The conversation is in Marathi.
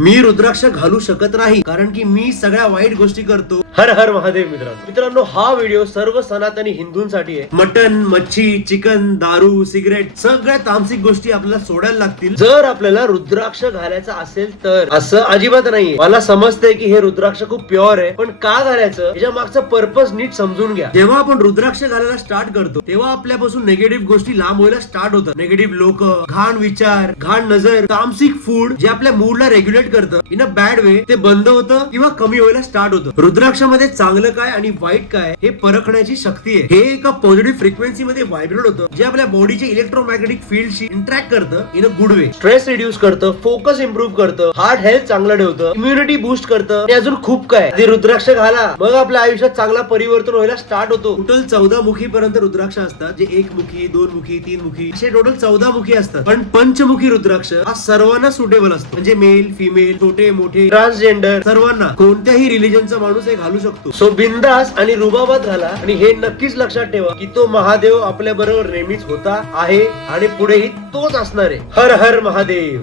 मी रुद्राक्ष घालू शकत नाही कारण की मी सगळ्या वाईट गोष्टी करतो. हर हर महादेव. मित्रांनो हा व्हिडिओ सर्व सनातनी हिंदूंसाठी आहे. मटन, मच्छी, चिकन, दारू, सिगरेट सगळ्या तामसिक गोष्टी आपल्याला सोडायला लागतील जर आपल्याला रुद्राक्ष घालायचा असेल तर. असं अजिबात नाहीये. मला समजतंय की हे रुद्राक्ष खूप प्युअर आहे, पण का घालायचं याच्या मागचा पर्पज नीट समजून घ्या. जेव्हा आपण रुद्राक्ष घालायला स्टार्ट करतो तेव्हा आपल्यापासून निगेटिव्ह गोष्टी लांब व्हायला स्टार्ट होतात. निगेटिव्ह लोक, घाण विचार, घाण नजर, तामसिक फूड जे आपल्या मूडला रेग्युलेट करतं इन अ बॅड वे ते बंद होतं किंवा कमी व्हायला स्टार्ट होतं. रुद्राक्षामध्ये चांगलं काय आणि वाईट काय हे परखण्याची शक्ती आहे. हे एका पॉझिटिव्ह फ्रिक्वेन्सी मध्ये व्हायब्रेट होतं जे आपल्या बॉडीच्या इलेक्ट्रोमॅग्नेटिक फील्डशी इंटरॅक्ट करतं in a good way. Stress reduce करतं, फोकस इम्प्रूव्ह करतं, हार्ट हेल्थ चांगलं ठेवतं, इम्युनिटी बूस्ट करतं आणि अजून खूप काय. ते रुद्राक्ष घाला मग आपल्या आयुष्यात चांगला परिवर्तन व्हायला स्टार्ट होतो. टोटल 14 मुखी पर्यंत रुद्राक्ष असतात, जे 1 मुखी, 2 मुखी, 3 मुखी असे टोटल 14 मुखी असतात. पण पंचमुखी रुद्राक्ष हा सर्वांना सुटेबल असतो. म्हणजे मेल, फिमेल, छोटे मोठे, ट्रान्सजेंडर सर्वांना, कोणत्याही रिलीजनचा माणूस हे घालू शकतो. सो बिंदास आणि रुबाबात घाला आणि हे नक्कीच लक्षात ठेवा की तो महादेव आपल्या बरोबर नेहमीच होता, आहे आणि पुढेही तोच असणार आहे. हर हर महादेव.